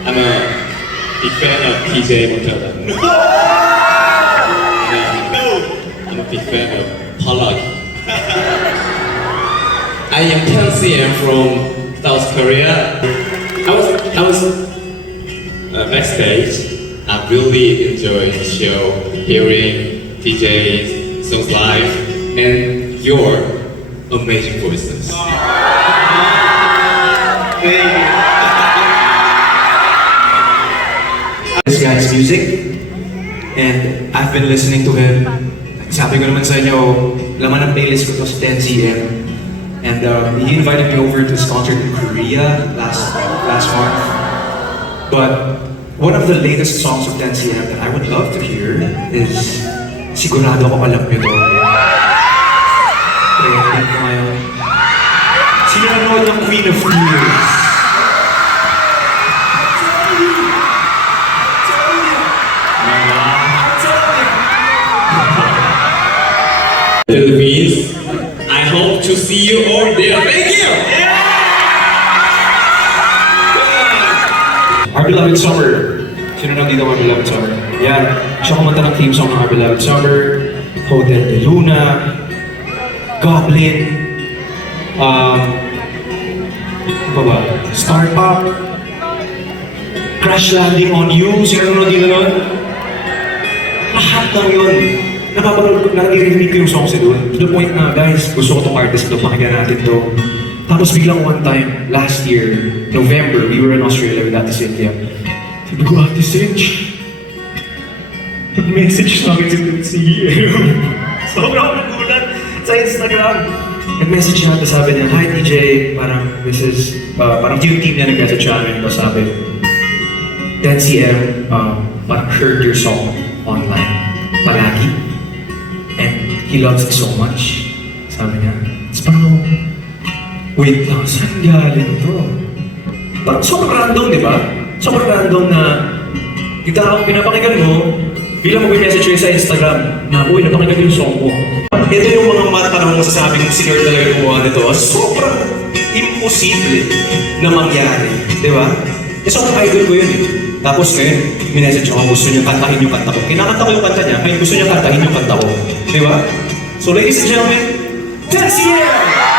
I'm a big fan of TJ Montana. I'm a big fan of Pollock. I am Tan from South Korea. I was backstage. I really enjoyed the show, hearing TJ's songs live, and your amazing voices. This guy's music, and I've been listening to him. Sabi ko naman sa inyo, laman ng playlist ko to sa 10cm. And he invited me over to his concert in Korea last month. But one of the latest songs of 10cm that I would love to hear is Sigurado Ako Alam Nyo To. Trending ko ngayon. Sino nanood ng Queen of Tears? Philippines. I hope to see you all there. Thank you! Our Beloved Summer. Sino na dito Our Beloved Summer? Yan. Siya kumanta ng theme song ng Our Beloved Summer, Hotel de Luna, Goblin, ano ba? Star Pop, Crash Landing on You. Sino na dito nun? Lahat ng yun. Napapanood ko, naririnig ko yung songs doon. To the point na, guys, gusto ko tong artist to, pakinggan natin to. Tapos biglang one time, last year, November, we were in Australia with Ate Cynthia. Sabi ko, Ate Cinch, nag-message sa akin si sobrang nagulat sa Instagram. Nag-message niya, tapos sabi niya, Hi DJ, parang this is, parang yung team niya nag-message sa amin, tapos sabi, 10cm, parang heard your song online, palagi. And he loves it so much. Sabi niya, it's parang, wait lang, saan galing to? Parang sobrang random, di ba? Sobrang random na yung taong pinapakinggan mo, bilang mag-message yun sa Instagram na, uy, napakinggan yung song ko. Ito yung mga matanong mo sasabing kung sino talaga gumawa nito. Sobrang imposible na mangyari, di ba? Eh, sobrang idol ko yun eh. Tapos ngayon, minessage ako, gusto niya kantahin yung kanta ko. Kinakanta ko yung kanta niya, ngayon gusto niya kantahin yung kanta ko. Di ba? So ladies and gentlemen, 10cm!